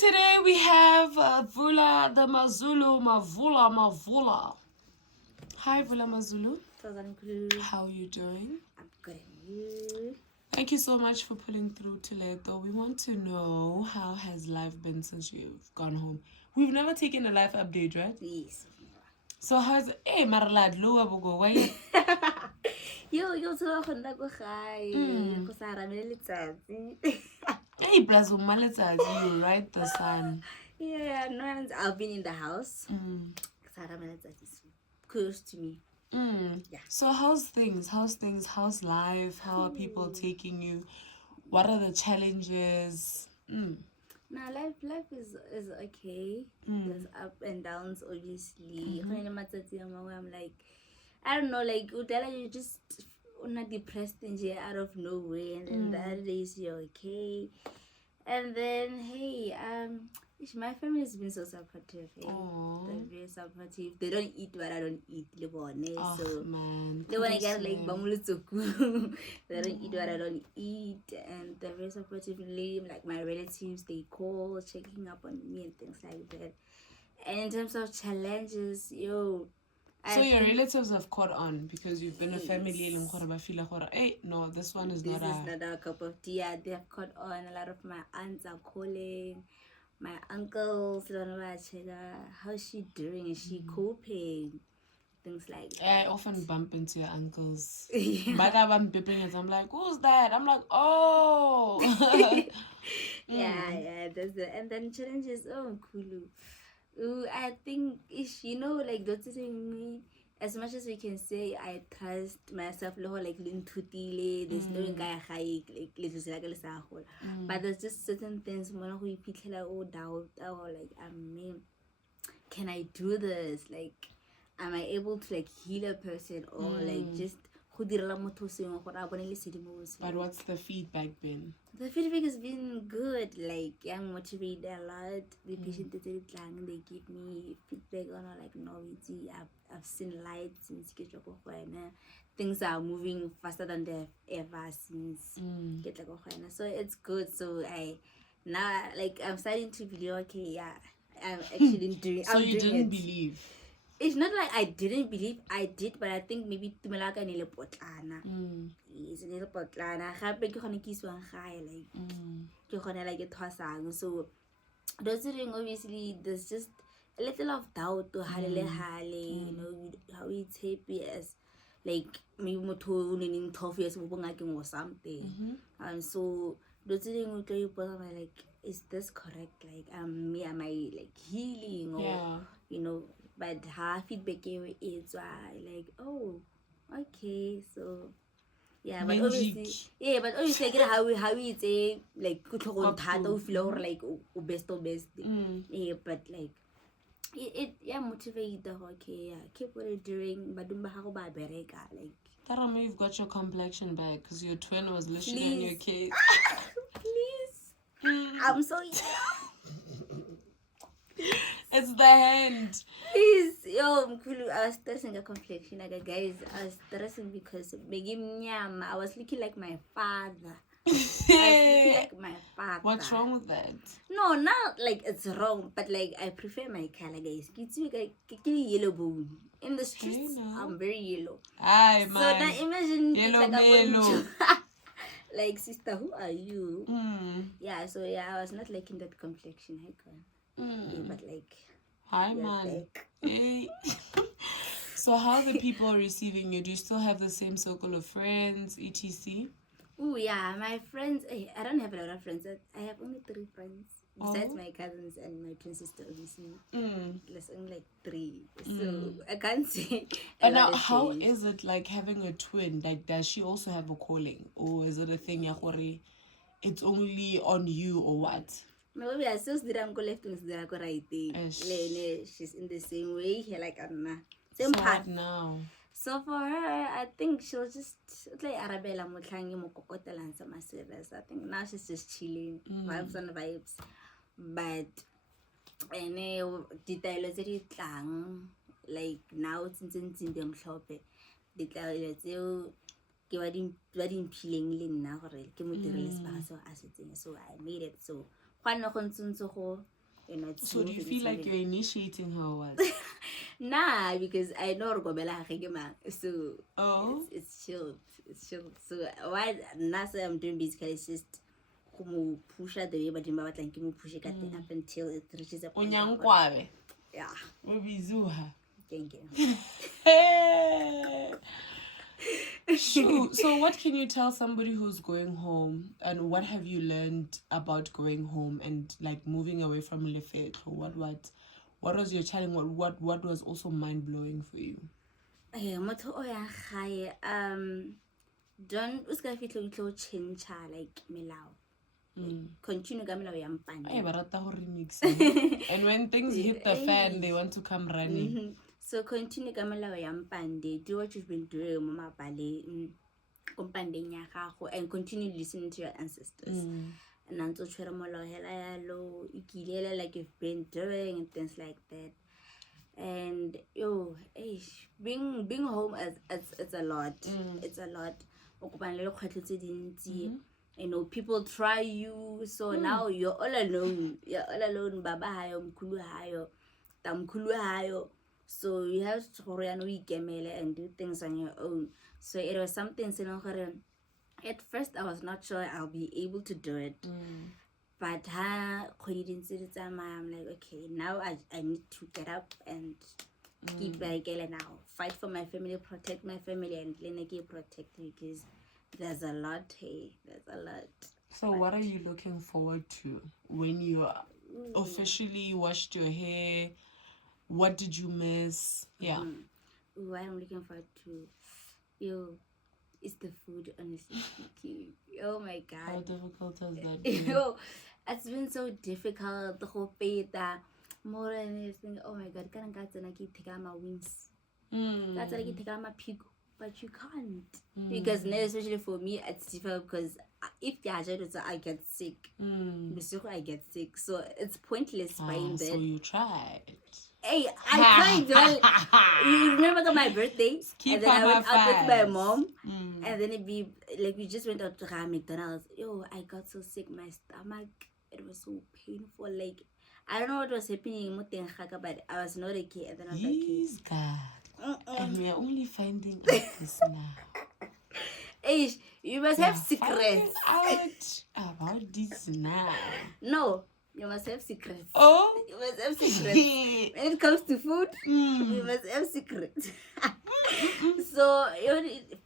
today we have Vulamazulu, Mavula. Hi Vulamazulu. How are you doing? I'm good. And you? Thank you so much for pulling through today. Though we want to know, how has life been since you've gone home? We've never taken a life update, right? Yes. So how's Maralad lower bogo? Why? Yo tsala go nna go gae go sa ramele letsatsi. Hey, plus you right the sun. Yeah, no, I've been in the house. Sa ramele letsatsi is close to me. Yeah. So how's things? How's life? How are people taking you? What are the challenges? Now life is okay. There's up and downs, obviously. I'm like, I don't know, like you just not depressed and out of nowhere, and then the other days you're okay. And then hey, my family has been so supportive. Hey? They're very supportive. They don't eat what I don't eat, so man, they wanna get like bamulutsuku. They don't eat what I don't eat, and they're very supportively. Like my relatives, they call, checking up on me and things like that. And in terms of challenges, so your relatives have caught on because you've been a family and hey, no, this one is not a cup of tea. They have caught on. A lot of my aunts are calling. My uncles, how's she doing? Is she coping? Things like that. I often bump into your uncles. I'm like, who's that? I'm like, oh. Yeah, that's it. And then challenges, Kulu. I think like that's me. As much as we can say I trust myself, like there's no like but there's just certain things when we doubt like can I do this? Like, am I able to like heal a person or like just but what's the feedback been? The feedback has been good. Like I'm motivated a lot. The patient they give me feedback on like no, I've seen light since things are moving faster than they've ever since so it's good. So I'm starting to believe, okay, yeah, I'm actually doing. So you didn't believe? It's not like I didn't believe, I did, but I think maybe tumelaka nile potlana. Yes, nile potlana. Gape ke gone ke iswang gae like ke gone like thwasang. So those things, obviously there's just a little of doubt to hale, how it's happy as like maybe motho needing 12 years or something. And so those things like, is this correct? Like am I like healing or but her feedback is like, oh, okay, so yeah, but obviously like how we say like feel like best yeah, but like it motivate the okay, yeah, keep what you're doing, but don't like Tarama, you've got your complexion back because your twin was literally in your case. Please. I'm so it's the hand. Please, I was stressing a complexion. Like guys, I was stressing because I was looking like my father. I was looking like my father. What's wrong with that? No, not like it's wrong, but like I prefer my color, guys. It's like yellow bone. In the streets, I'm very yellow. Aye, man. So now imagine yellow, like like, sister, who are you? Yeah, so yeah, I was not liking that complexion. Yeah, but like, hi man. Hey. So how are the people receiving you? Do you still have the same circle of friends, etc? Oh yeah, my friends, I don't have a lot of friends. I have only 3 friends besides my cousins and my twin sister, obviously. There's only like 3, so I can't say. But now, how is it like having a twin? Like, does she also have a calling, or is it a thing it's only on you, or what? Maybe I still did uncle left and right. She's in the same way here, like Anna. Same path now. So for her, I think she'll just like Arabella Mutlangi Mokokotela and some serious. I think now she's just chilling, vibes on vibes. But details like now since in them shop details ke ba di peeling le nna gore ke mo direle sebaka so a setseng, so I made it. So So do you feel like you're initiating her or what? Nah, because I know so Oh, it's chilled. It's chilled. So what NASA I'm doing basically is just push out the way, but I'm push it up until it reaches a point. Yeah. Thank you. So what can you tell somebody who's going home, and what have you learned about going home and like moving away from Lefetlo? What was your challenge? What was also mind blowing for you? Don't uska fitlo itlo change like melao. Continue ka melao ya mpande. Ba rata go remix. And when things hit the fan, they want to come running. So continue ka melao ya mpande. Do what you've been doing mo mabale kompandeng ya gago, and continue listening to your ancestors. And nanto tshwere molao hela yalo ikilele like you've been doing and things like that. And being home it's a lot. It's a lot. You know, people try you, so now you're all alone. You're all alone. Baba hayo, mkulu hayo, tamkulu hayo. So you have to and do things on your own. So it was something. At first, I was not sure I'll be able to do it. But I'm like, okay, now I need to get up and keep now. Fight for my family, protect my family, and protect, because there's a lot, there's a lot. So what are you looking forward to when you officially washed your hair? What did you miss? Yeah. What I'm looking forward to, it's the food, honestly speaking. Oh my God. How difficult has that been? It's been so difficult. The whole peta, more than anything. Oh my God, can't take my wings. That's like take my pig, but you can't, because now, especially for me, it's difficult because if I get sick, I get sick, so it's pointless buying that. So you tried. Hey, I tried. Well, you remember my birthday? And then I went out with my mom. And then we just went out to McDonald's. I got so sick. My stomach, it was so painful. Like, I don't know what was happening, but I was not okay. And then I was like, God. And we are only finding out this now. Hey, you must have secrets. Out about this now. No. You must have secrets. Oh, you must have secrets. When it comes to food, you must have secrets. So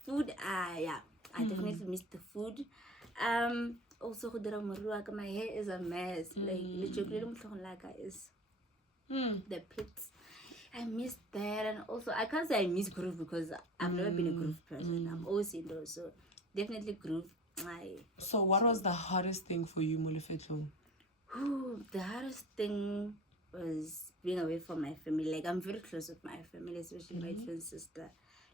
food, yeah, I definitely miss the food. Also, my hair is a mess. Like is the pits. I miss that, and also I can't say I miss groove because I've never been a groove person. I'm always indoors, so definitely groove. So what was the hardest thing for you, Molefetlo? The hardest thing was being away from my family. Like, I'm very close with my family, especially my twin sister.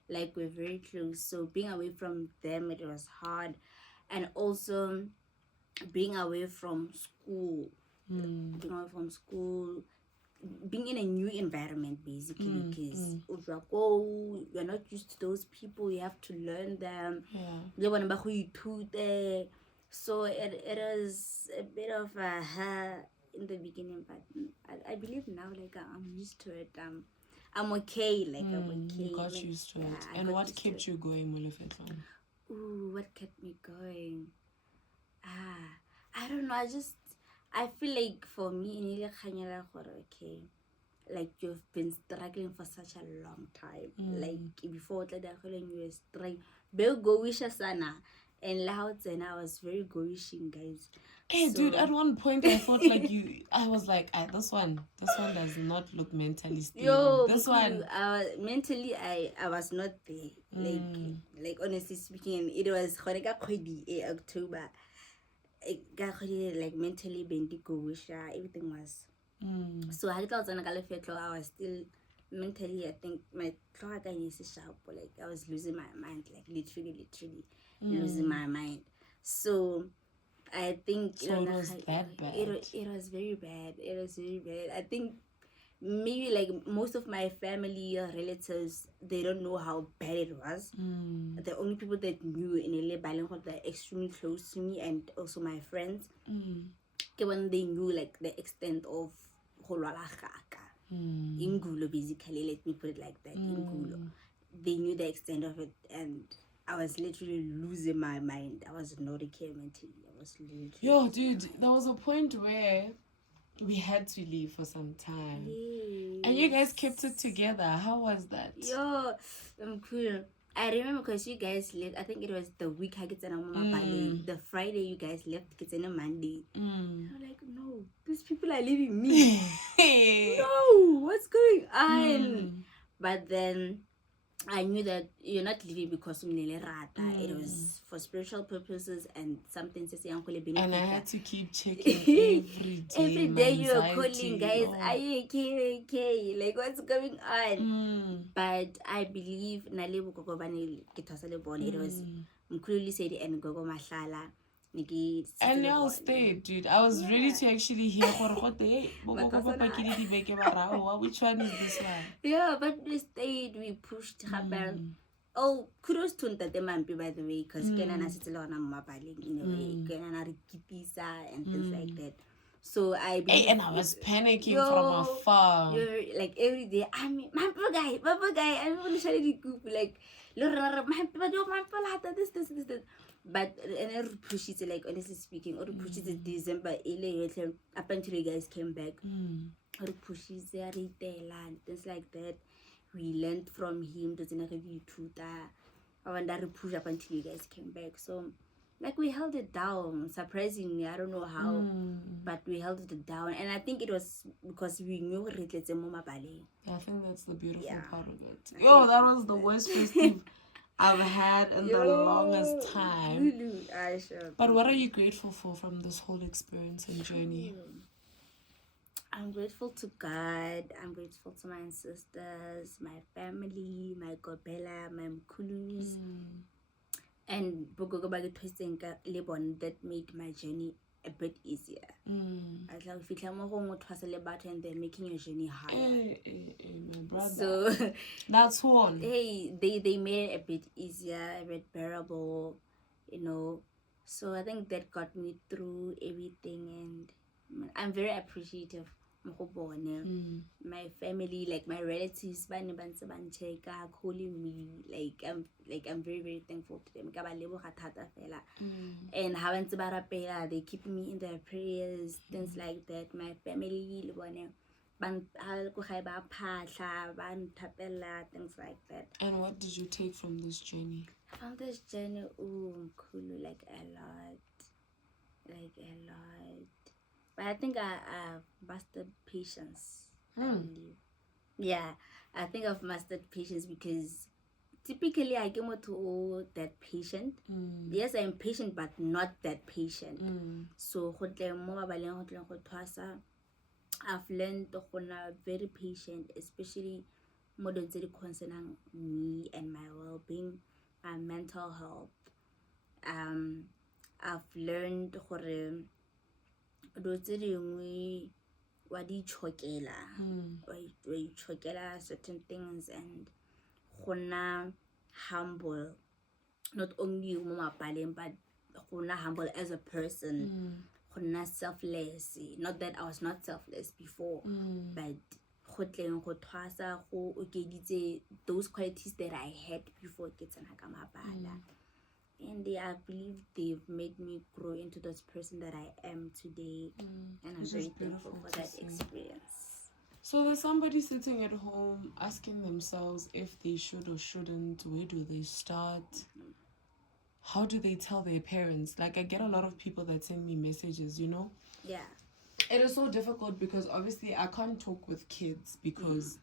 Like, we're very close. So being away from them, it was hard. And also being away from school. Being away from school. Being in a new environment, basically, because you're not used to those people. You have to learn them. So it was a bit of a in the beginning, but I believe now, like, I'm used to it. I'm okay. Like, I'm okay. You got used to it. And what kept you going, Molefetlo? What kept me going? I don't know. I feel like for me, okay, like, you've been struggling for such a long time. Like, before you were struggling, and I was very go-wishing, guys. Hey, dude, at one point I thought I was like, this one does not look mentally stable. This one. Mentally, I was not there. Like honestly speaking, it was October. Like mentally, everything was. So I was still mentally, I think my clock is sharp. Like, I was losing my mind, like literally losing my mind. So I think it was that bad. It was very bad. It was very bad. I think maybe like most of my family relatives, they don't know how bad it was. The only people that knew in LA Balen were extremely close to me, and also my friends. when they knew like the extent of Holwala Khaka. Ingulo, basically, let me put it like that. Ingulo. They knew the extent of it, and I was literally losing my mind. I was not a care mentally. I was literally. Yo, dude, there was a point where we had to leave for some time. Yes. And you guys kept it together. How was that? Yo, cool. I remember because you guys left. I think it was the week I get the Friday you guys left. Get on a Monday. I'm like, no, these people are leaving me. No, what's going on? But then I knew that you're not leaving because it was for spiritual purposes and something says and I had to keep checking every day. Every day you're calling, guys. Are you okay? Okay, like what's going on? But I believe it was Mkhulu said and Gogo Mashala. And y'all stayed, dude. I was ready to actually hear which one is this one? Yeah, but we stayed, we pushed. Oh, kudos to Ntate, by the way, because Kenana sits alone on my Kenana Rikipisa and things like that. So I believe, and I was panicking from afar. You're like every day. I mean, my poor guy. I'm really trying to coop like, this. But and I push it like honestly speaking, or push it December, up until you guys came back. Or push it and things like that. We learned from him. Doesn't have you tutor. I wonder push up until you guys came back. So. Like we held it down, surprisingly. I don't know how, but we held it down, and I think it was because we knew I think that's the beautiful part of it. Yo, that was the worst festive I've had in the longest time. But what are you grateful for from this whole experience and journey? I'm grateful to God. I'm grateful to my ancestors, my family, my Gobela, my Mkulus. And that made my journey a bit easier. I like if you and they're making your journey higher. My brother. So that's one. Hey, they made it a bit easier, a bit bearable, you know. So I think that got me through everything, and I'm very appreciative. My family, like my relatives, calling me, I'm very, very thankful to them. And they keep me in their prayers, things like that. My family, things like that. And what did you take from this journey? From this journey, like a lot. But I think I've mastered patience. Yeah, I think I've mastered patience because typically I came to that patient. Yes, I'm patient, but not that patient. So I've learned to be very patient, especially more concerning me and my well-being, my mental health. I've learned wa di chokela certain things and gonna humble, not only but gonna humble as a person, gonna selfless. Not that I was not selfless before, but those qualities that I had before and I believe they've made me grow into this person that I am today, and I'm very thankful for that experience. So there's somebody sitting at home asking themselves if they should or shouldn't. Where do they start? How do they tell their parents? Like, I get a lot of people that send me messages, you know? Yeah. It is so difficult because obviously I can't talk with kids because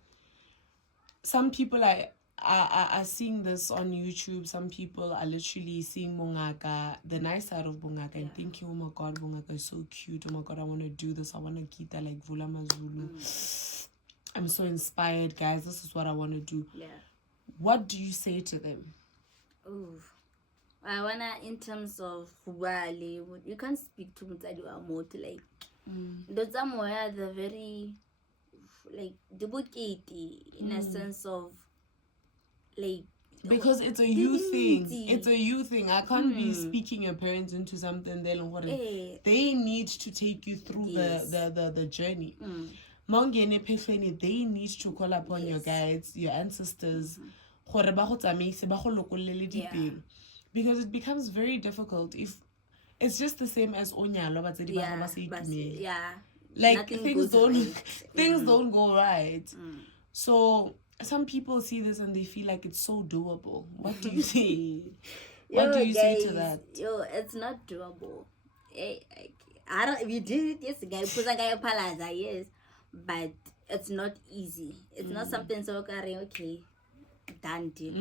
some people are seeing this on YouTube. Some people are literally seeing Bongaka, the nice side of Bongaka, and thinking, oh my God, Bongaka is so cute. Oh my God, I want to do this. I want to get that like Vulamazulu. I'm so inspired, guys. This is what I want to do. Yeah. What do you say to them? Oh, I wanna, in terms of you can't speak to Mutadi more to like those are more the very like the in a sense of like because it's a you thing. It's a you thing. I can't be speaking your parents into something they need to take you through the journey. Mongene pefeni, they need to call upon your guides, your ancestors, because it becomes very difficult if it's just the same as onyalo like things don't go right. So some people see this and they feel like it's so doable. What do you say? What do you say to that? It's not doable. I don't. We did it yesterday. Yes, but it's not easy. It's not something so okay, done it.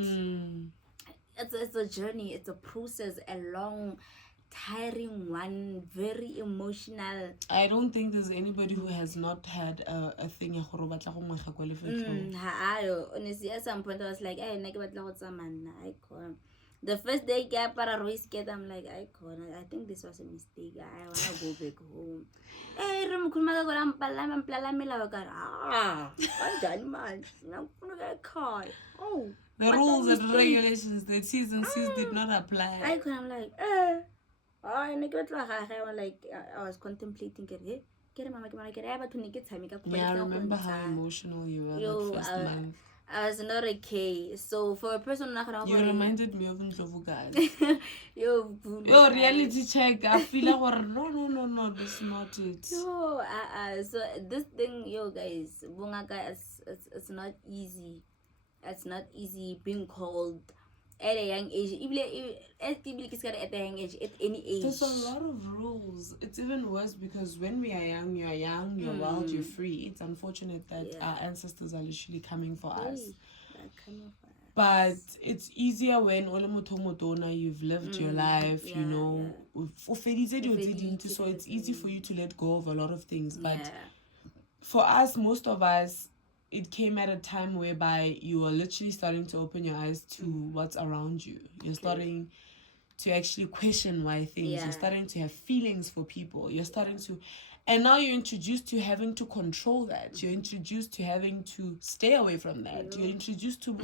It's a journey. It's a process. A long, tiring one. Very emotional. I don't think there's anybody who has not had a thing. Honestly, at some point I was like, I the first day I'm like, I think this was a mistake. I wanna go back home. The rules and regulations, the T's and C's did not apply. I'm like, I was contemplating it. Yeah, I remember how emotional you were that first month. I was not okay. So for a person you reminded me of Ndlovu guys. Yo, reality check. I feel like no, that's not it. So this thing, guys, it's not easy. It's not easy being called at a young age, at a young age, at any age. There's a lot of rules. It's even worse because when we are young, you're wild, you're free. It's unfortunate that our ancestors are literally coming for us. But it's easier when you've lived your life, you know. So it's easy for you to let go of a lot of things. But for us, most of us, it came at a time whereby you are literally starting to open your eyes to what's around you. You're starting to actually question why things. You're starting to have feelings for people. You're starting to... And now you're introduced to having to control that. You're introduced to having to stay away from that. You're introduced to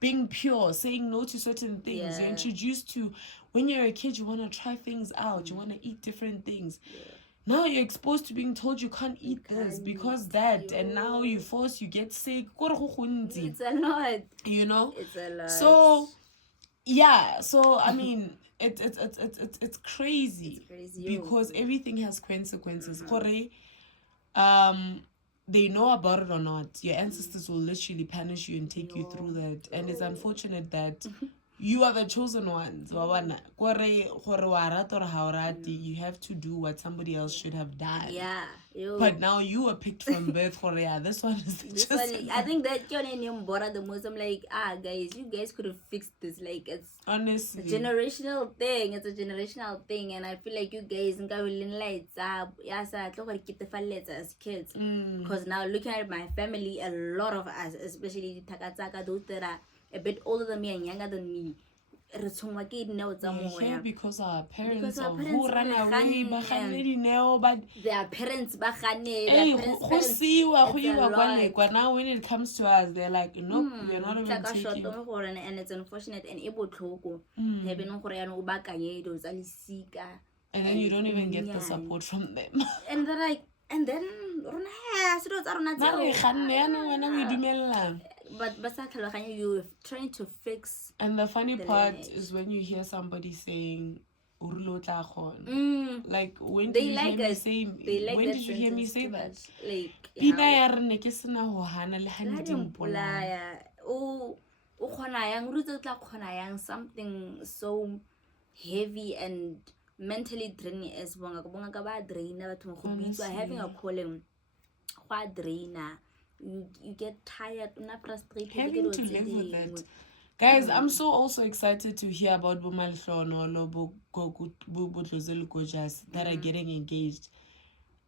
being pure, saying no to certain things. You're introduced to... When you're a kid, you want to try things out. You want to eat different things. Now you're exposed to being told you can't eat this because that, and now you get sick. It's a lot. You know? It's a lot. So, yeah. So, I mean, it's crazy. It's crazy. Because everything has consequences. They know about it or not. Your ancestors will literally punish you and take you through that. And it's unfortunate that you are the chosen ones. You have to do what somebody else should have done. Yeah. But now you were picked from birth. This one is this one, I think that your name brought the most. I'm like, guys, you guys could have fixed this. Like, it's honestly a generational thing. It's a generational thing, and I feel like you guys as kids. Because now looking at my family, a lot of us, especially Takataka, those that are a bit older than me and younger than me, here because our parents who ran away but their parents now when it comes to us they're like nope, we're not even taking. And it's unfortunate and and then you don't even get the support from them. And they're like, and then but you're trying to fix. And the funny part is when you hear somebody saying like when they did like you hear me us. say They like when that did you hear me say that? Like something so heavy and mentally draining as having a calling you get tired, frustrated, having to live with it. Guys, I'm so also excited to hear about Vulamazulu that are getting engaged.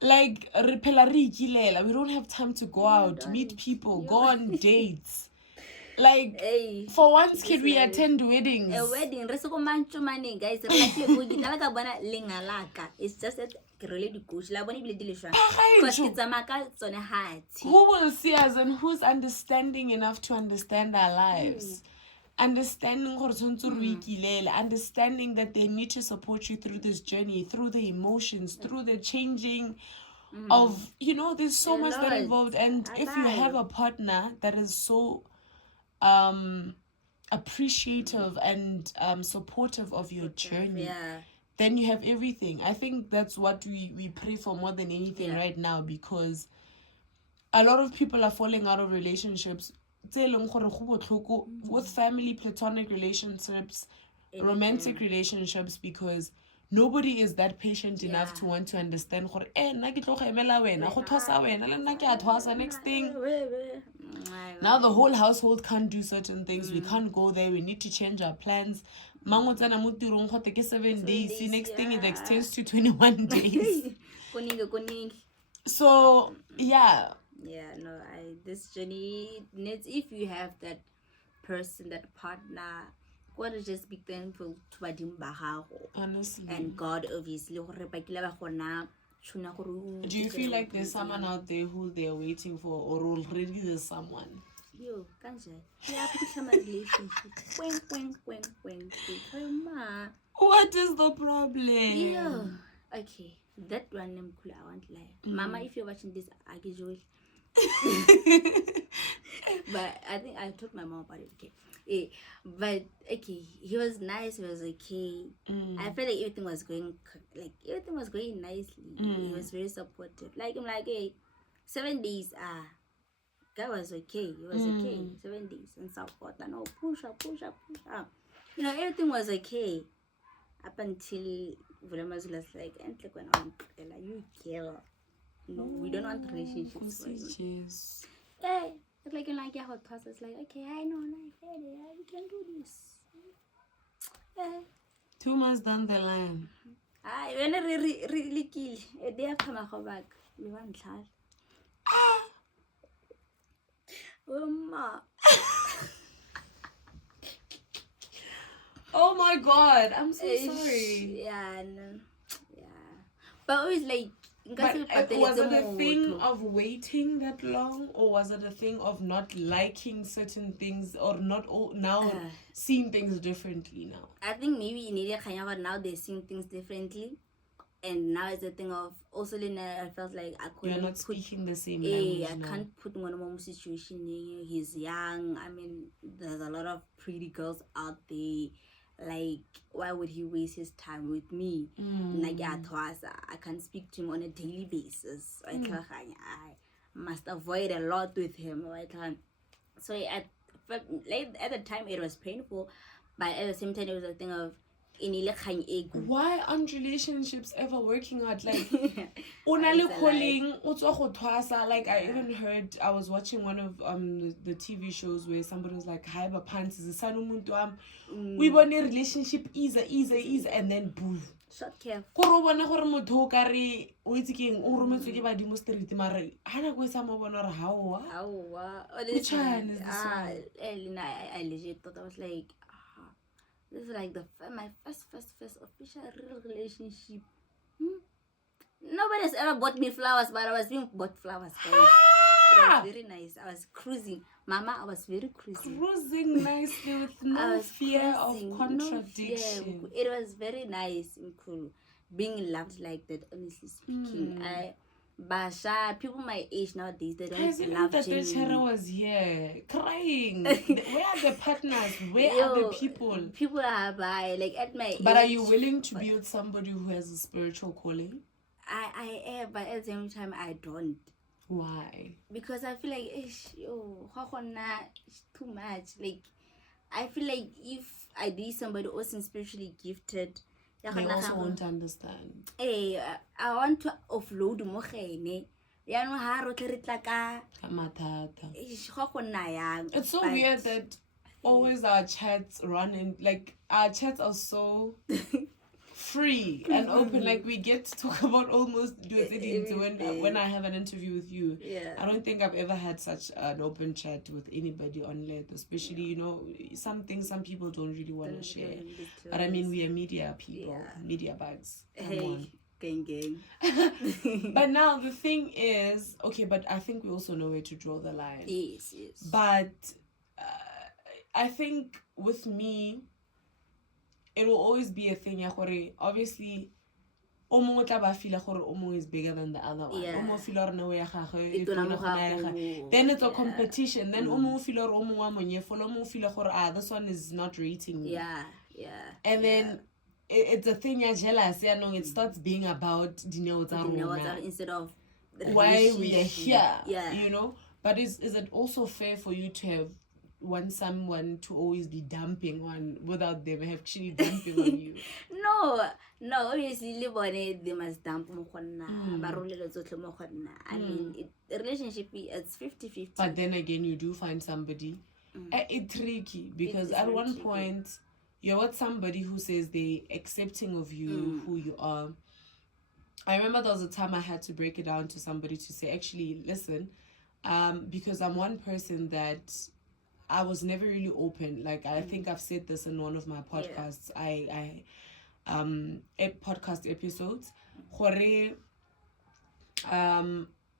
Like, we don't have time to go out, meet people, go on dates. Like, Hey, for once, can this we life. attend weddings? A wedding, re se ko mantshomaneng, guys. Re latlile go gitala ka bona lenga laka. It's just that ke really di coach. La bone bile di le shwa. Cause ke tsamaya ka tsone hatsi. Who will see us and who's understanding enough to understand our lives? Understanding understanding that they need to support you through this journey, through the emotions, through the changing of, you know, there's so much that involved. And if you have a partner that is so appreciative and supportive of your journey, then you have everything. I think that's what we pray for more than anything right now, because a lot of people are falling out of relationships with family, platonic relationships, romantic relationships, because nobody is that patient enough to want to understand next thing. Now the whole household can't do certain things. We can't go there. We need to change our plans. 7 days. See, next thing it extends to 21 days. So yeah, no, this journey needs, if you have that person, that partner, God, just be thankful to badimo ba gago, honestly, and God, obviously. Do you feel like there's someone out there who they're waiting for, or already there's someone? Yo, kanje. Yeah, push my relationship. What is the problem? Yeah. Okay, that one name cool. I want lie. Mama, if you're watching this, I give you. But I think I told my mom about it. Okay. But okay, he was nice. He was okay. I felt like everything was going nicely. He was very supportive. Like, I'm like, hey, 7 days. Guy was okay. He was okay. 7 days and support. And no, push up. You know, everything was okay up until Vulamazulu was like, and like when you kill. No, we don't want relationships. Yes. Yeah. It's like in like hot toss. It's like, okay, I know, we can do this. 2 months down the line. When I really kill a day after my go back, we want child. Oh my God, I'm so sorry. Yeah, no. Yeah. But always like, but was it a thing of waiting that long, or was it a thing of not liking certain things, or not now seeing things differently now? I think maybe in India, now they're seeing things differently. And now it's a thing of, also I felt like I couldn't. You're not speaking the same language. I can't put one more situation. He's young. I mean, there's a lot of pretty girls out there. Like, why would he waste his time with me? Like, I can't speak to him on a daily basis. I must avoid a lot with him. So at the time it was painful, but at the same time it was a thing of, why aren't relationships ever working out? Like, like I even heard, I was watching one of the TV shows where somebody was like, hi, pants is we want a relationship easy, and then boom. Short care. Which one is this one? I legit thought, I was like, this is like my first official real relationship. Nobody has ever bought me flowers, but I was being bought flowers, guys. It was very nice. I was cruising. Mama, I was very cruising. Cruising nicely with no fear of contradiction. No fear. It was very nice and cool. Being loved like that, honestly speaking. Basha, people my age nowadays, they don't love that the Chera was here crying. Where are the partners? Where are the people? People are by, like, at my but age. Are you willing to be with somebody who has a spiritual calling? I am, but at the same time I don't. Why? Because I feel like it's too much. Like, I feel like if I date somebody who isn't spiritually gifted, they also won't understand. Hey, I want to offload more. It's so weird that always our chats run in, like, our chats are so free and open. Like, we get to talk about almost when I have an interview with you. Yeah. I don't think I've ever had such an open chat with anybody on LED, especially, you know, some things some people don't really want to share. But I mean, we are media people, media bugs. Come on. Gang. But now the thing is, okay, but I think we also know where to draw the line. Yes. But I think with me, it will always be a thing. Obviously, is bigger than the other one. Then it's a competition. Then this one is not rating me. And then it's a thing you're jealous. It starts being about instead of why we are here. You know? But is it also fair for you to have want someone to always be dumping on without them actually dumping on you? No, obviously they must dump I mean, the relationship it's 50-50. But then again, you do find somebody it's tricky, because at one point you're with somebody who says they're accepting of you, who you are. I remember there was a time I had to break it down to somebody to say, actually, listen, because I'm one person that I was never really open. Like, I think I've said this in one of my podcasts. Podcast episodes.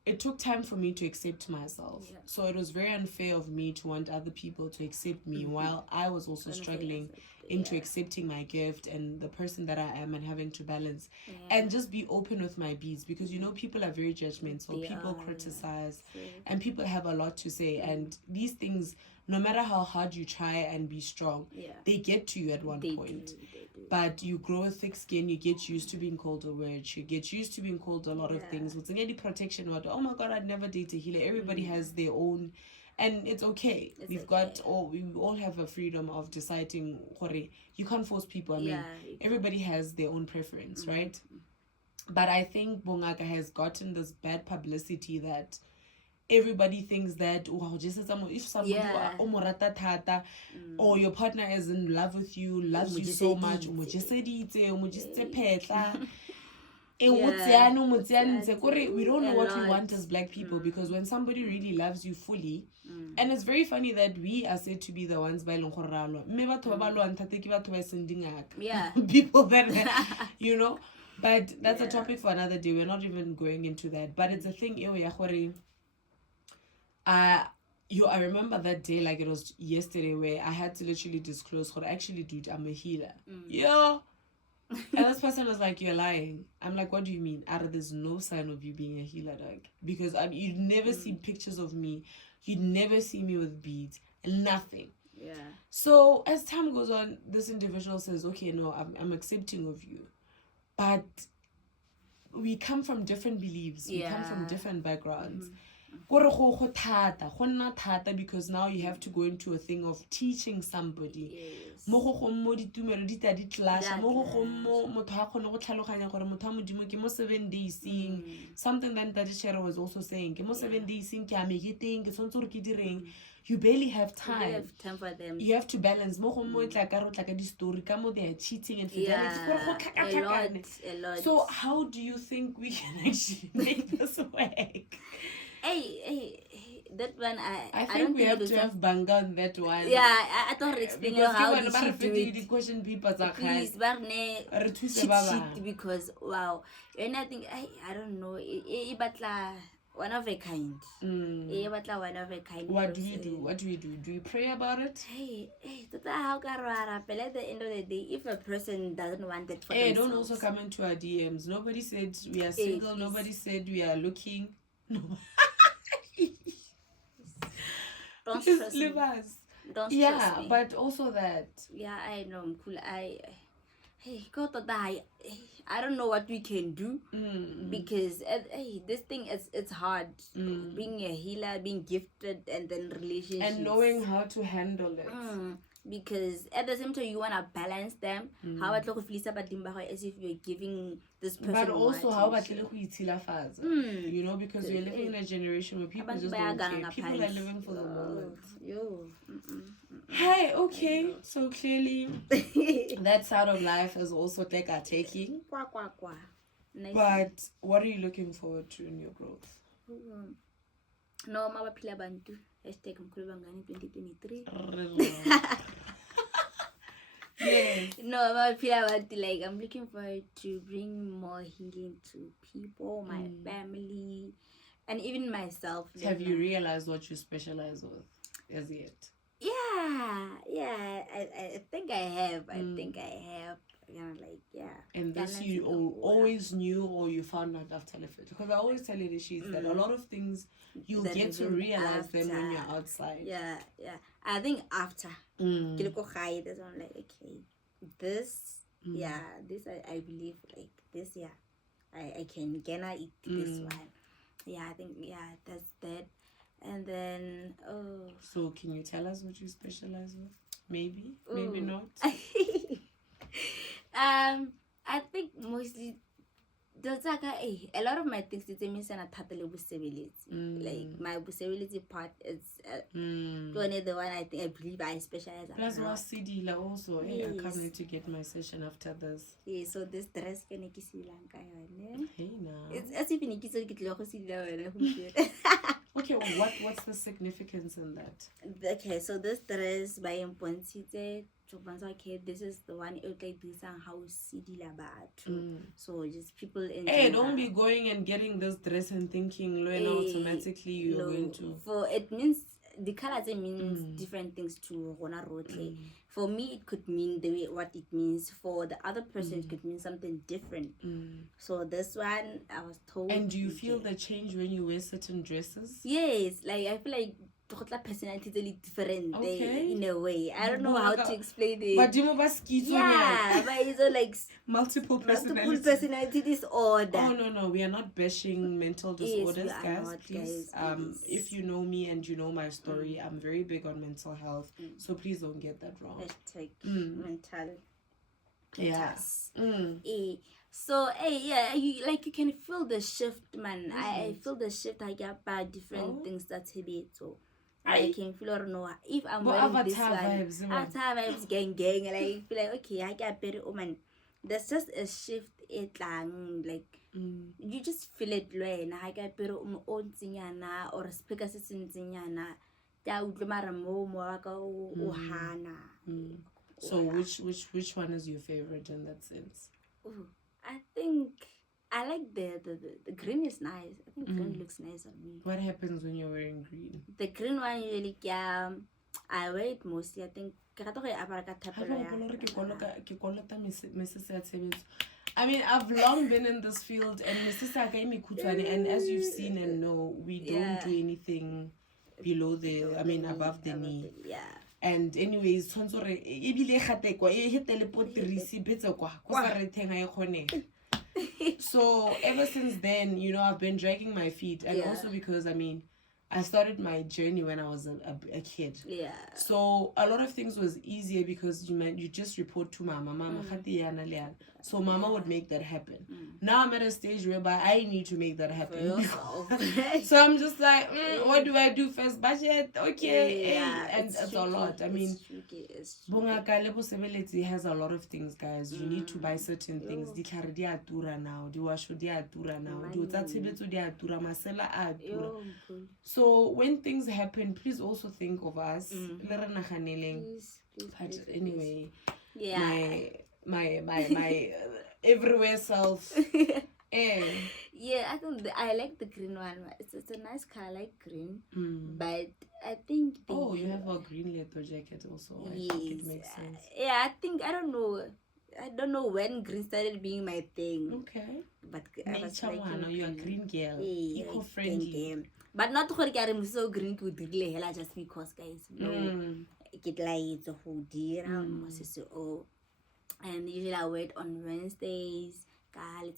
It took time for me to accept myself. So it was very unfair of me to want other people to accept me while I was also struggling into accepting my gift and the person that I am, and having to balance and just be open with my beats, because you know people are very judgmental. People criticize and people have a lot to say, and these things, no matter how hard you try and be strong, they get to you at one point. But you grow a thick skin, you get used to being called a witch, you get used to being called a lot of things. With any protection, oh my god, I'd never date a healer. Everybody has their own, and it's okay. We all have a freedom of deciding. You can't force people. I mean, everybody has their own preference, right? But I think Bongaka has gotten this bad publicity that everybody thinks that if somebody or your partner is in love with you, loves you so much, we don't know what we want as black people, because when somebody really loves you fully, and it's very funny that we are said to be the ones by people that you know, but that's a topic for another day. We're not even going into that, but it's a thing. I remember that day like it was yesterday, where I had to literally disclose, actually, dude, I'm a healer. And this person was like, you're lying. I'm like, what do you mean? There's no sign of you being a healer, like, because you'd never see pictures of me, you'd never see me with beads, nothing. So as time goes on, this individual says, okay, no, I'm accepting of you, but we come from different beliefs, we come from different backgrounds. Because now you have to go into a thing of teaching somebody. Something that Shero was also saying. You barely have time. You have time for them. You have to balance. They are cheating and fidelity. A lot. So how do you think we can actually make this work? Hey, that one I think we have to have banga on that one. Yeah, I thought explain how you should do it. The question people are please, cheat, because wow, and I think I don't know. One of a kind. One of a kind. What do you do? What do we do? Do you pray about it? Hey, how but at the end of the day, if a person doesn't want it for themselves, don't also come into our DMs. Nobody said we are single. Nobody said we are looking. No. Don't stress me. Don't stress me. But also that. Yeah, I know. I'm cool. Go to die. I don't know what we can do because this thing it's hard. Being a healer, being gifted, and then relationship and knowing how to handle it. because at the same time you want to balance them. How about as if you're giving this person but also how about Mm. you know, because we're living in a generation where people just don't care. People are living for the moment. Hey, okay, so clearly that side of life is also taking. Nice. But what are you looking forward to in your growth? No, mabaphila bantu. #mkhulubangani 2023. Yes. No, mabaphila bantu, like I'm looking forward to bring more healing to people, my family, and even myself. Have you realized what you specialize with as yet? Yeah, I think I have. I think I have. And this you always knew, or you found out after the fact? Because I always tell you the sheets that a lot of things you get to realize them when you're outside. Yeah. I think after. That's why I'm like, okay, this, this I believe, like this, I can eat this one. Yeah, I think that's that. And then so can you tell us what you specialize with? Maybe not. I think mostly a lot of my things it's like my busability part is the one I believe I specialize in. Plus was CD also. Hey, I can't wait to get my session after this. Yeah, so this dress can Hey now. It's as if okay, what's the significance in that? Okay, so this dress by Impontite, okay, this is the one how CD so just people in hey, don't be going and getting this dress and thinking automatically you're going to. For it means the colors means different things to Rona Rote. For me it could mean the way what it means. For the other person it could mean something different. So this one I was told. And do you feel the change when you wear certain dresses? Yes, like I feel like personality is really different in a way. I don't know how to explain it. But but it's all like multiple personality disorder. Oh no, we are not bashing mental disorders, guys. Please, if you know me and you know my story, I'm very big on mental health. So please don't get that wrong. Mental. Yes. So you can feel the shift, man. I feel the shift. I get about different things that's heavy. So I can feel or know if I'm wearing this one. Avatar vibes, gang, and I feel like okay, I get better. Oh man, there's just a shift. Like you just feel it. When I get better, or speaker sinyana. So which one is your favorite in that sense? I think I like the green is nice. I think green looks nice on me. What happens when you're wearing green? The green one usually I wear it mostly. I think I mean, I've long been in this field, and as you've seen and know, we don't do anything below above the knee. And anyways, so ever since then, I've been dragging my feet, and also because I started my journey when I was a kid. So a lot of things was easier because you just report to mama. So mama would make that happen. Now I'm at a stage whereby I need to make that happen. So I'm just like, what do I do first? Budget, okay. And it's a lot. I mean, Bongaka Lebosebeleti has a lot of things, guys. You need to buy certain things. Di atura now. Di washo di atura now. Di utatsebetu di atura. Masela atura. So when things happen, please also think of us. Please, but anyway, my everywhere self. Yeah, I think I like the green one. It's a nice color, I like green. But I think you have a green leather jacket also. I think it makes sense. Yeah, I don't know when green started being my thing. Okay. But nature one, you're a green girl. Eco-friendly. But not I'm so green to hella just because, guys. No, get lights of who dear and usually I wear it on Wednesdays. I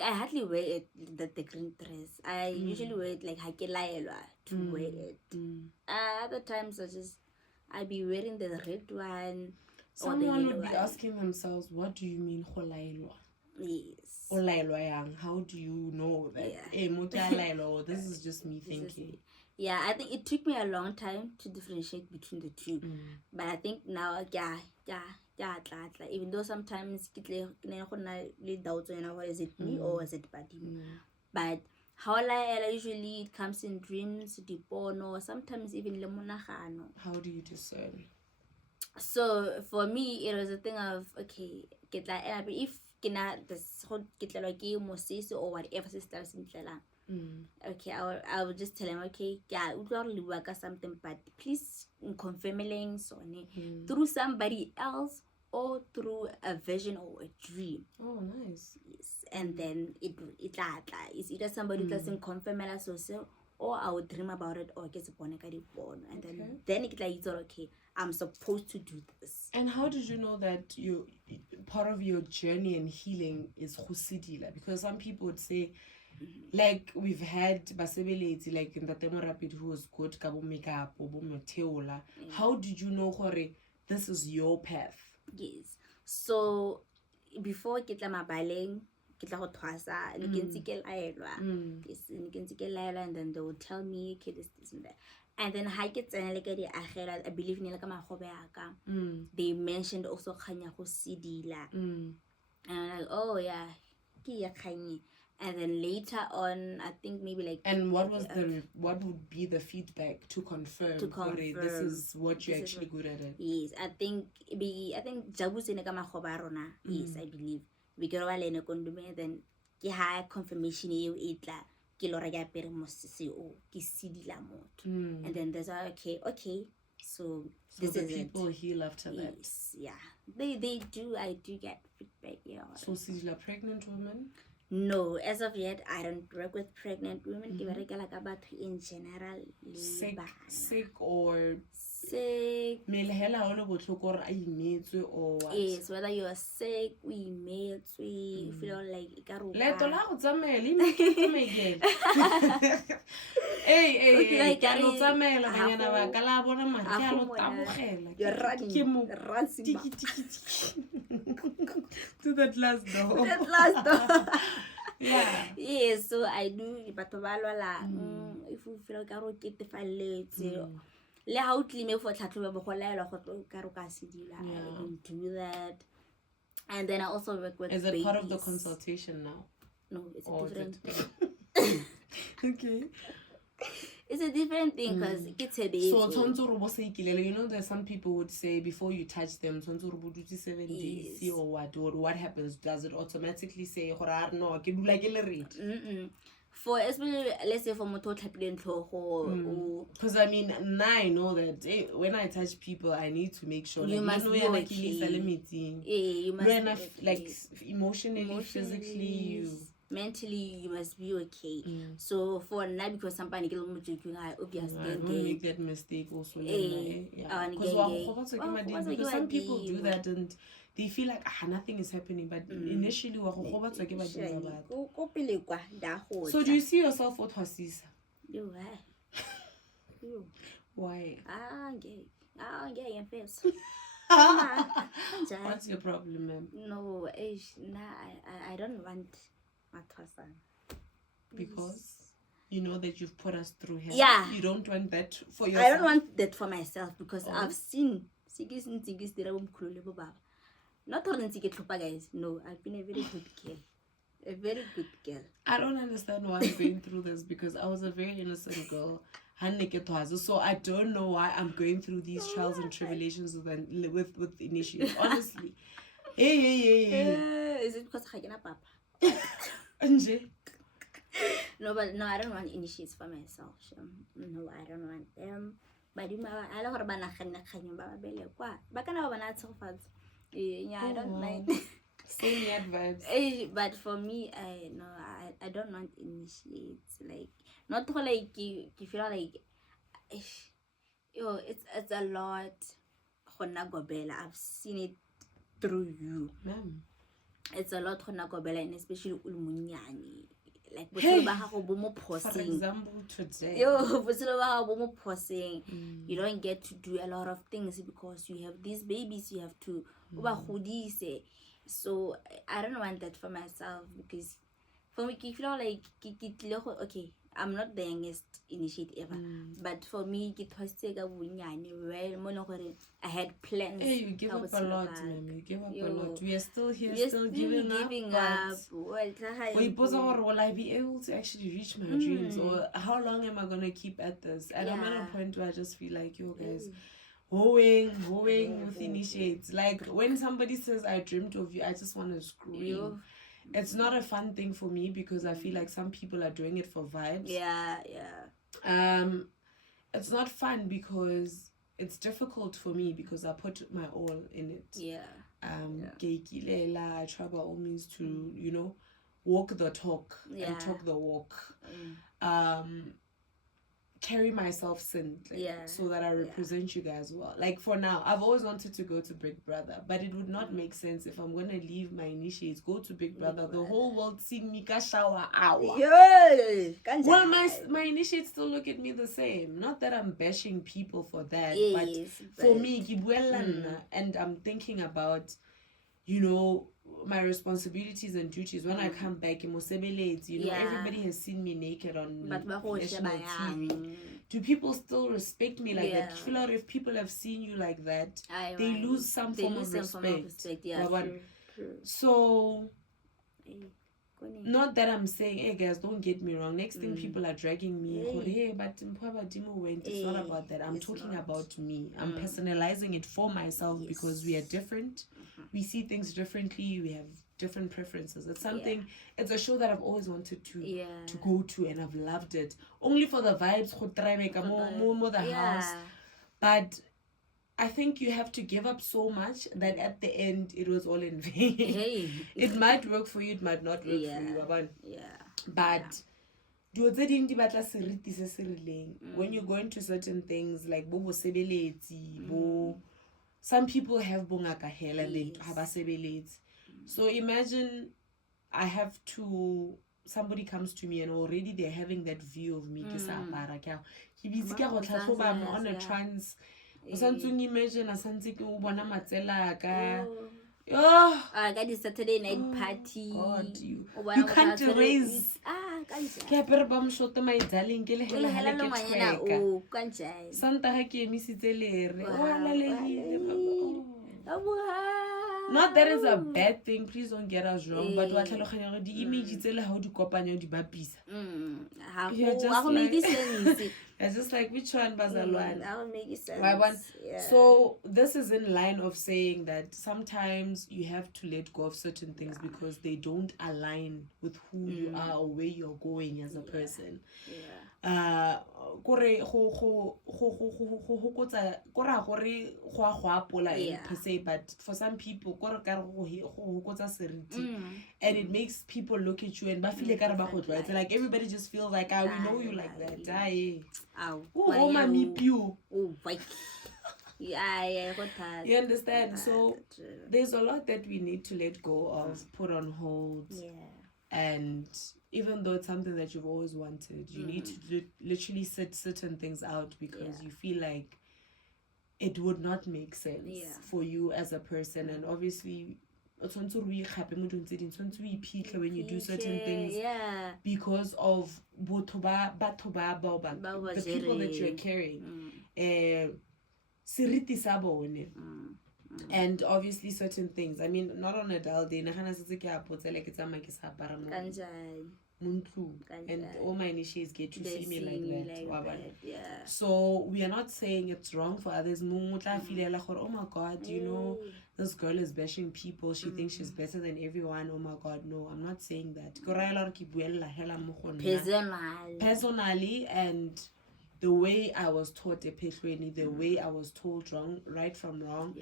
hardly wear it the green dress. I usually wear it like to wear it. Other times I'd be wearing the red one. Someone would be asking themselves, what do you mean kholaelwa? Yes. How do you know that? This is just me thinking. Yeah, I think it took me a long time to differentiate between the two. But I think now, even though sometimes doubts, is it me or is it body? But how usually it comes in dreams, or sometimes even lemonagano. How do you discern? So for me, it was a thing of, okay, if this or whatever sister okay, I will just tell him, okay, yeah, we work or something, but please confirm through somebody else or through a vision or a dream. Oh, nice. Yes, and then it's either somebody doesn't confirm so or I would dream about it or get born and then it's okay, I'm supposed to do this. And how did you know that you part of your journey and healing is khusidila? Because some people would say, like we've had basebeleti like in the rapid who was good kabo makeup or teola. How did you know this is your path? Yes, so before kitla mabaleng kitla go thwasa and then they would tell me, okay, this and that. And then I believe they mentioned also khanya go sidila. And I'm like, oh yeah, and then later on, I think maybe like. And what would be the feedback to confirm? This is what you're actually good at it. Yes, I think Jabu yes, I believe. We get over lene kondume then ke ha confirmation itla ke lora ya pere mo CEO ke sidila motho. And then there's okay, so this is people heal after that. Yes, yeah, they do. I do get feedback. Yeah. So sidila pregnant women? No, as of yet, I don't work with pregnant women. In general, sick or sick. Or what? Yes, whether you are sick, we made we feel like you're running. To that last door. Yeah. Yes, so I do if you feel like I le how tlime for tlhatlhobo go laela go ka ro ka sidila. I can do that. And then I also work with Is it babies. part of the consultation now? No, it's a different thing. Okay. It's a different thing because it's a baby. So you know that some people would say before you touch them 7 days or what happens? Does it automatically say no for especially let's say for moto because I mean now I know that when I touch people I need to make sure you must be okay. You must like emotionally, physically, mentally you must be okay. So for now, because somebody don't make that mistake also. Because some people do that and they feel like nothing is happening, but initially so do you see yourself with Hosisa? Why? Gay and face. What's your problem, ma'am? No, I don't want my cousin. Because you know that you've put us through hell. Yeah. You don't want that for yourself. I don't want that for myself because I've seen not only guys. No, I've been a very good girl. A very good girl. I don't understand why I'm going through this because I was a very innocent girl. So I don't know why I'm going through these trials and tribulations with initiates. Honestly. Hey. Is it because I get a papa? No, but no, I don't want initiates for myself. No, I don't want them. But I don't mind. Same yet vibes. But for me, I don't want initiates. Like not like you feel like it's a lot. I've seen it through you. Ma'am. It's a lot and especially ulmunyani. like botshelo ba gago bo mo For pausing. example, today. Botshelo ba gago bo mo pausing. You don't get to do a lot of things because you have these babies you have to ba godise. So I don't want that for myself, because for me, I feel like okay, I'm not the youngest initiate ever, but for me, I had plans. Hey, you give up a lot, man. You give up a lot. We are still here, still giving up. Will I be able to actually reach my dreams, or how long am I gonna keep at this? And I'm at a point where I just feel like, yo, guys, hoeing with initiates. Like when somebody says I dreamt of you, I just want to scream. It's not a fun thing for me because I feel like some people are doing it for vibes. It's not fun because it's difficult for me because I put my all in it. I try by all means to, you know, walk the talk and talk the walk. Carry myself so that I represent you guys well. Like for now, I've always wanted to go to Big Brother, but it would not make sense if I'm gonna leave my initiates, go to Big Brother, the whole world seeing me ka shower hour. Well, my initiates still look at me the same. Not that I'm bashing people for that, but for me, and I'm thinking about, you know, my responsibilities and duties when I come back in Mosebelete, you know, everybody has seen me naked on national TV. Do people still respect me like that? I feel like if people have seen you like that, they lose some form of respect. True. So not that I'm saying, hey guys, don't get me wrong. Next thing people are dragging me, hey, but it's not about that. I'm talking about me. I'm personalizing it for myself because we are different. We see things differently. We have different preferences. It's something. It's a show that I've always wanted to go to, and I've loved it. Only for the vibes, more the house. But I think you have to give up so much that at the end it was all in vain. It might work for you, it might not work for you. But when you go into certain things like some people have bongaka hell and they have a. So imagine somebody comes to me and already they're having that view of me. I'm on a trans. Imagine the Saturday night party. God, you can't erase. My darling, not that it's a bad thing, please don't get us wrong, but the images it's just like, which one Bazalwan? That would make sense. So this is in line of saying that sometimes you have to let go of certain things because they don't align with who you are or where you're going as a person. Per se, but for some people and it makes people look at you and it's like everybody just feels like we know you like that. You understand? So there's a lot that we need to let go of, put on hold, and even though it's something that you've always wanted, you need to literally set certain things out because you feel like it would not make sense for you as a person. And obviously when you do certain things because of the people that you're carrying. And obviously certain things. I mean, not on a dull day. And all my initiates get to see me like that. So we are not saying it's wrong for others. Oh my God, you know, this girl is bashing people. She thinks she's better than everyone. Oh my God, no, I'm not saying that. Personally, and the way I was taught the way I was told right from wrong,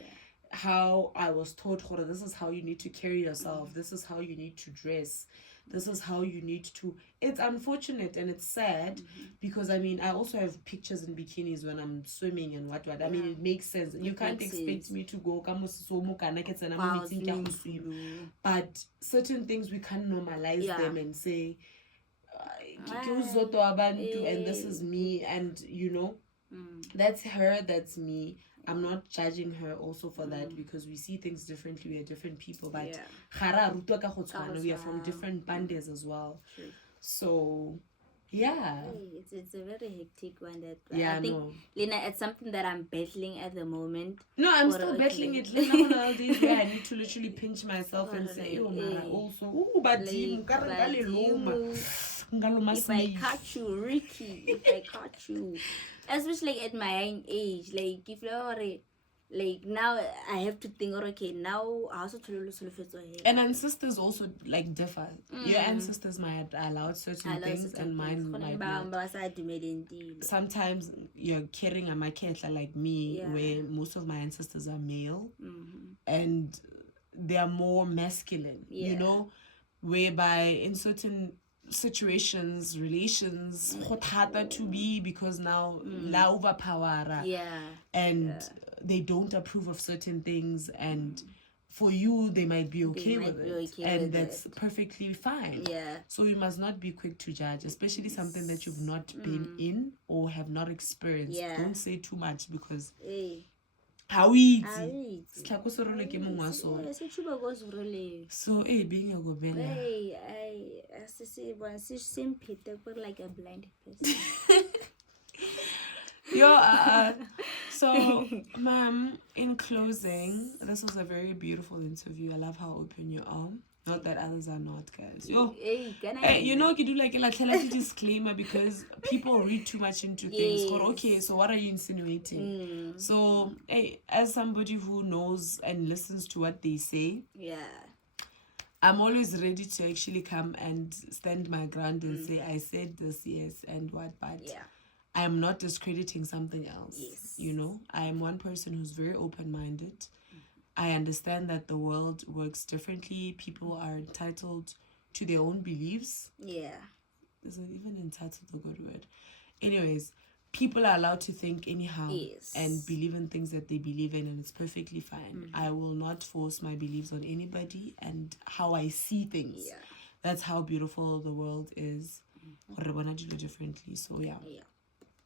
how I was taught, this is how you need to carry yourself, this is how you need to dress, this is how you need to. It's unfortunate and it's sad because I mean I also have pictures in bikinis when I'm swimming and what. I mean, it makes sense. You can't expect me to go but certain things we can't normalize them and say Uzoto abantu, and this is me, and you know, that's her, that's me. I'm not judging her also for that, because we see things differently. We are different people, but we are from different bandes as well. True. So yeah, it's a very hectic one. That yeah, I think, no. Lena, it's something that I'm battling at the moment. No, I'm still battling it. Lena, days where I need to literally pinch myself and say, "Oh, Mara, also, if I catch you, Ricky, if I catch you," especially at my own age, like if you're like now I have to think, okay, now I also and ancestors also like differ. Your ancestors might allow certain things, and mine might not. Sometimes you're carrying a maketla like me, where most of my ancestors are male, and they are more masculine, you know, whereby in certain situations, relations, harder to be, because now la overpower, and they don't approve of certain things, and for you they might be okay with it, and that's perfectly fine. So you must not be quick to judge, especially something that you've not been in or have not experienced. Don't say too much, because how easy so being a gobela, like a blind person. So ma'am, in closing, this was a very beautiful interview. I love how open you are. Not that others are not, guys. Hey, you know, you do like a disclaimer, because people read too much into things. Okay, so what are you insinuating? So, hey, as somebody who knows and listens to what they say, I'm always ready to actually come and stand my ground and say, I said this, yes, and what, but I am not discrediting something else. You know, I am one person who's very open-minded. I understand that the world works differently. People are entitled to their own beliefs. Is it even entitled a good word? Anyways, people are allowed to think anyhow and believe in things that they believe in, and it's perfectly fine. I will not force my beliefs on anybody and how I see things. That's how beautiful the world is. Differently. So yeah.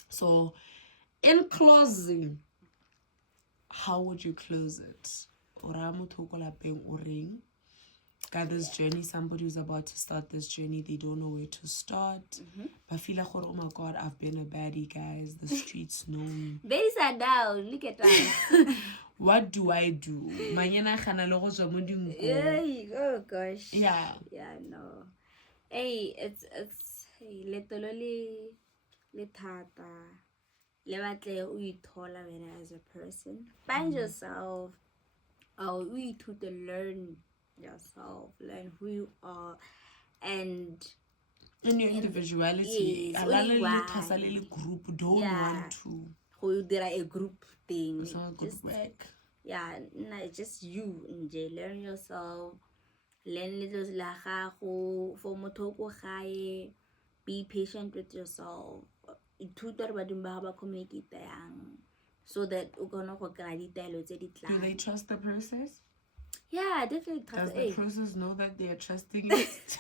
So in closing, how would you close it? Got this journey, somebody who's about to start this journey, they don't know where to start. But feel like, oh my god, I've been a baddie, guys. The streets know me. Babies are down, look at us. What do I do? Oh gosh. Yeah, no. Hey, it's letolole letata. Lebatle o ithola wena as a person. Find yourself. To learn yourself, learn who you are, and in your individuality. Group don't want to. Who did a group thing? It's not good work. Just you. Learn yourself. Learn little lagago for motoko gae. Be patient with yourself. So that do they trust the process? Yeah, definitely trust. Does the process know that they are trusting it?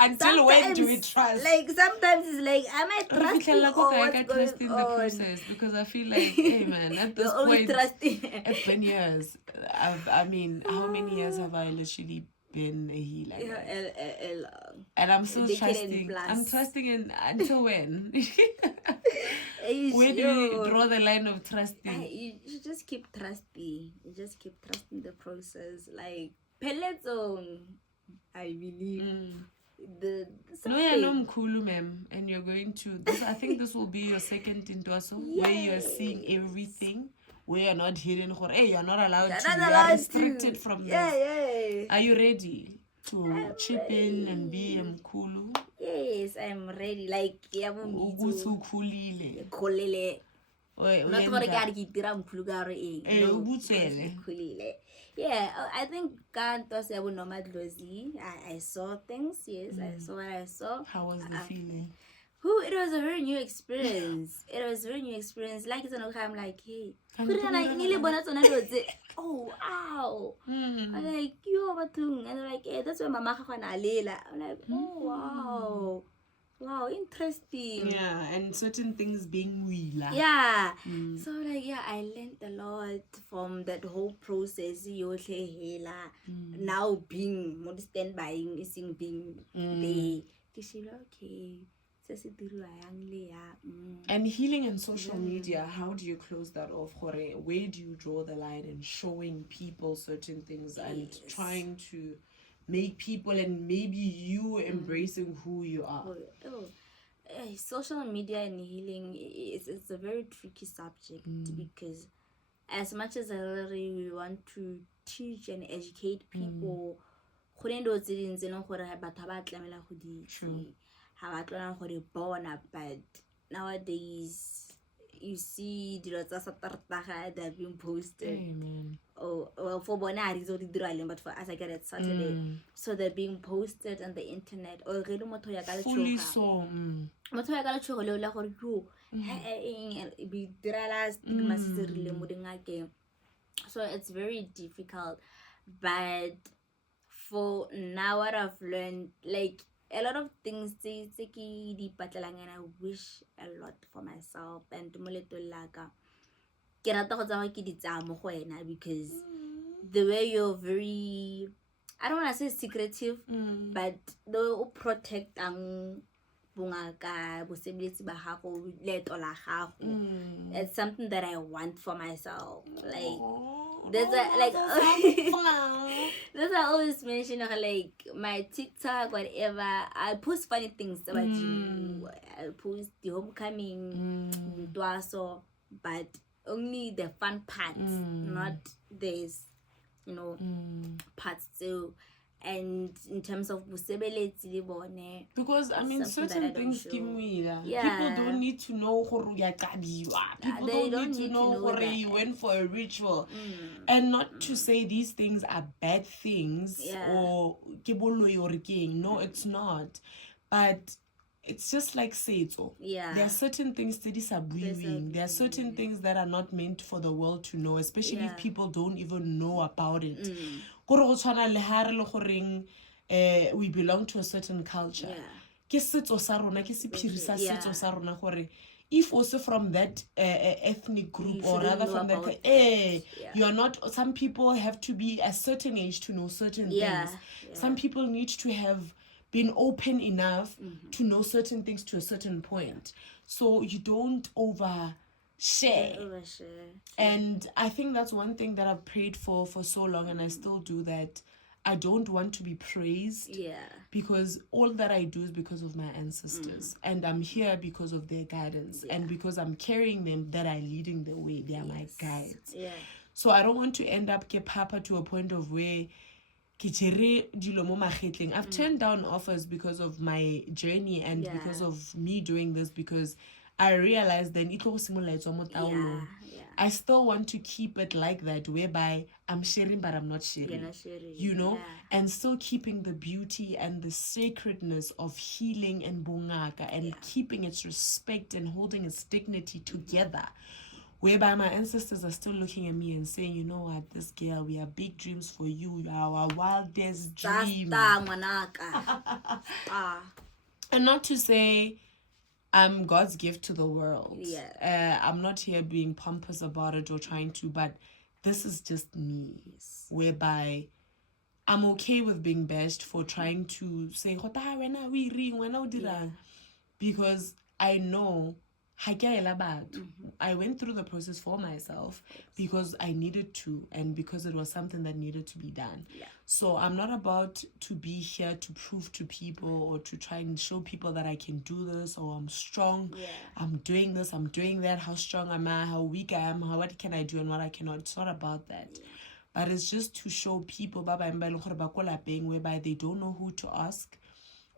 Until when do we trust? Like sometimes it's like, am I trusting or what's trusting the process? Because I feel like, hey man, at this point, it's been years. I mean, how many years have I literally been a healer? And I'm still trusting. I'm trusting in until when? Where do we draw the line of trusting? You should just keep trusting. You just keep trusting the process. Like Peloton, I believe. No, you're not cool, ma'am, and you're going to this. I think this will be your second Indoso, where you're seeing everything, where you're not hidden. Hey, you're not allowed to. You're restricted from this. Are you ready to chip in and be cool? Yes, I'm ready. Like, I think I saw things. Yes, I saw what I saw. How was the feeling? It was a very new experience. Like, it's I'm like, hey, oh wow. I'm like, you are and they're like, hey, that's where Mama I'm like, oh wow. Wow, interesting. Yeah, and certain things being wheeler. Yeah. So like I learned a lot from that whole process. Now being more standby ising being there. Okay. Se diriwa yang le ya. And healing and social media, how do you close that off, Hore? Where do you draw the line in showing people certain things and trying to make people and maybe you embracing who you are? Social media and healing it's a very tricky subject because as much as we want to teach and educate people, go ne ndo tse ding tse leng gore batho ba tlamela go di itse ha ba tlona gore bona, but nowadays you see dilo tsa satertaga that have been posted. Amen. Oh, well, for bona but for us I get it Saturday. So they're being posted on the internet. Or really motho ya ka le Fully so. motho ya ka le tshoga le la gore yo be dirala stigma se rile mo dingakeng. So it's very difficult, but for now what I've learned, like a lot of things tse ke di patlelang, and I wish a lot for myself and mo leto laka ke rata go tsa ke di tsaya mo go wena, because the way you're very, I don't want to say secretive, but the way protect bongaka bosebeletsi ba gago leto la gago, it's something that I want for myself. Like there's that's I always mention, like my TikTok, whatever, I post funny things about you. I post the homecoming, but only the fun parts, not this, parts too. And in terms of because I mean certain things give me people don't need to know people don't need to know you went for a ritual, and not to say these things are bad things or no, it's not, but it's just like setso. There are certain things that is abuing. There are certain things that are not meant for the world to know, especially if people don't even know about it. We belong to a certain culture. If also from that ethnic group, or rather from that, you are not. Some people have to be a certain age to know certain things. Some people need to have been open enough to know certain things to a certain point, so you don't overshare. And I think that's one thing that I've prayed for so long, and I still do that. I don't want to be praised, because all that I do is because of my ancestors, and I'm here because of their guidance, and because I'm carrying them, that are leading the way. They are my guides. So I don't want to end up ke papa to a point of where I've turned down offers because of my journey and because of me doing this, because I realized then I still want to keep it like that, whereby I'm sharing but I'm not sharing, and still keeping the beauty and the sacredness of healing and bongaka, and keeping its respect and holding its dignity together, whereby my ancestors are still looking at me and saying, you know what, this girl, we have big dreams for you. You are our wildest dream. And not to say I'm God's gift to the world. I'm not here being pompous about it or trying to, but this is just me, whereby I'm okay with being bashed for trying to say, because I know I went through the process for myself because I needed to, and because it was something that needed to be done. So I'm not about to be here to prove to people or to try and show people that I can do this, or I'm strong, I'm doing this, I'm doing that, how strong am I, how weak I am, what can I do and what I cannot. It's not about that. But it's just to show people whereby they don't know who to ask,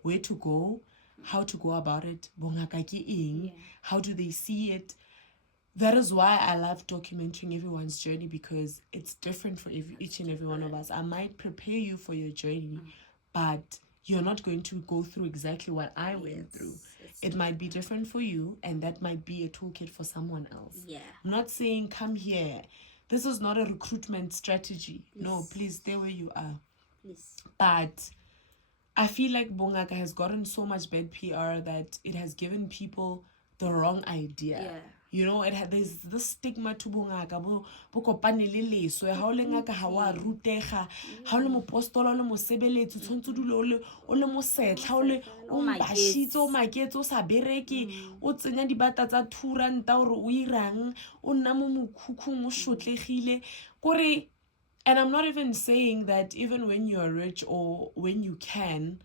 where to go, how to go about it, how do they see it. That is why I love documenting everyone's journey, because it's different for each and every one of us. I might prepare you for your journey, but you're not going to go through exactly what I went through. It might be different for you, and that might be a toolkit for someone else. I'm not saying come here. This is not a recruitment strategy. No, please stay where you are. But I feel like bongaka has gotten so much bad PR that it has given people the wrong idea. Yeah. You know, there's this stigma to bongaka bo kopane le leso ha o le ngaka ha wa rutega ha o le mopostolo le mosebeletsi tshwantse dilo o le mosetla o le o mbashitse o maketse o sa bereke o tsenya dibata tsa $2 ore o irang o nna mo mokhukhung o shotlegile kore. And I'm not even saying that even when you're rich or when you can,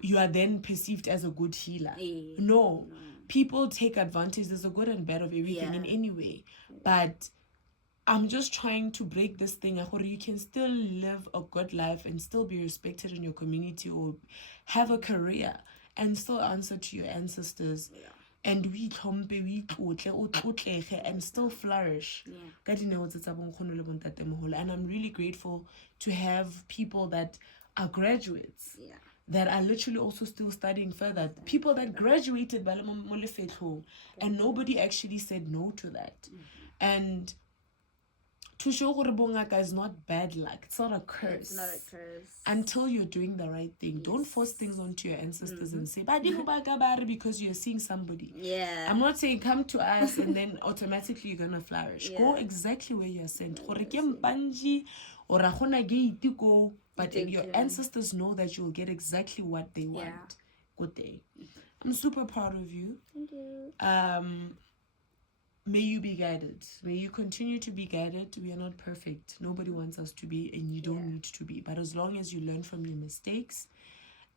you are then perceived as a good healer. No. People take advantage. There's a good and bad of everything in any way. But I'm just trying to break this thing. You can still live a good life and still be respected in your community or have a career and still answer to your ancestors. And we tlhompe we tlotle o tlotlege and still flourish. And I'm really grateful to have people that are graduates that are literally also still studying further. People that graduated by and nobody actually said no to that. And to show gore bongaka is not bad luck. It's not a curse. It's not a curse. Until you're doing the right thing. Don't force things onto your ancestors and say, because you're seeing somebody. Yeah. I'm not saying come to us and then automatically you're going to flourish. Go exactly where you're sent. But your ancestors know that you'll get exactly what they want. Good day. I'm super proud of you. Thank you. May you be guided. May you continue to be guided. We are not perfect. Nobody wants us to be, and you don't need to be. But as long as you learn from your mistakes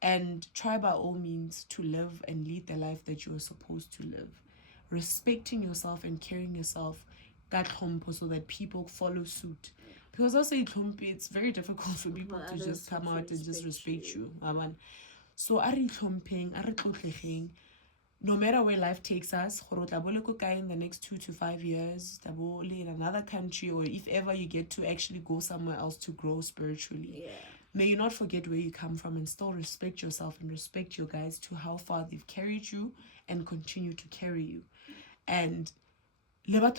and try by all means to live and lead the life that you are supposed to live, respecting yourself and carrying yourself so that people follow suit. Because also it's very difficult for people to just come out and just respect you. So no matter where life takes us, in the next 2 to 5 years, in another country, or if ever you get to actually go somewhere else to grow spiritually, may you not forget where you come from and still respect yourself and respect your guys to how far they've carried you and continue to carry you. And like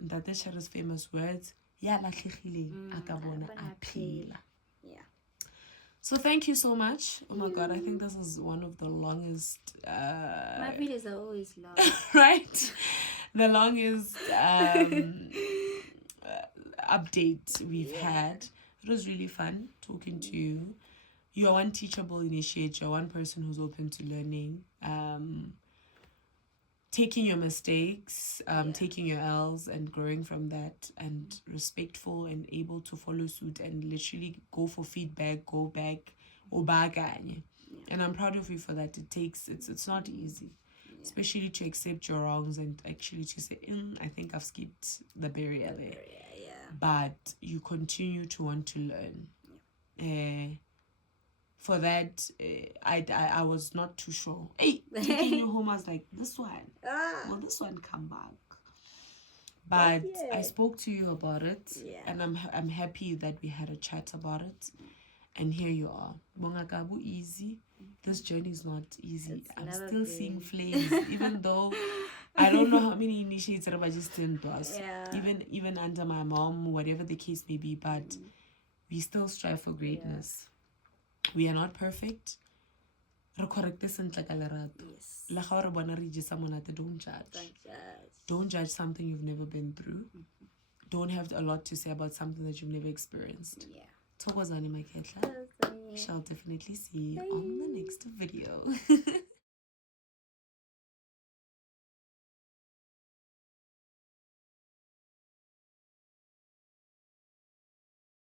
Ntate Shara's famous words, so thank you so much. Oh my God, I think this is one of the longest... my videos are always long. Right? The longest update we've had. It was really fun talking to you. You are one teachable initiate. You're one person who's open to learning. Taking your mistakes, taking your L's and growing from that, and respectful and able to follow suit and literally go for feedback, go back, and I'm proud of you for that. It's not easy, especially to accept your wrongs and actually to say, I think I've skipped the barrier there. But you continue to want to learn. For that, I was not too sure. Hey, taking you home, I was like, this one. Will this one come back? But I spoke to you about it, and I'm happy that we had a chat about it. And here you are. Bongakabu easy. This journey is not easy. I'm still seeing flames, even though I don't know how many initiates I just didn't do us. Even under my mom, whatever the case may be, but we still strive for greatness. We are not perfect. Don't judge. Don't judge something you've never been through. Don't have a lot to say about something that you've never experienced. We shall definitely see you on the next video.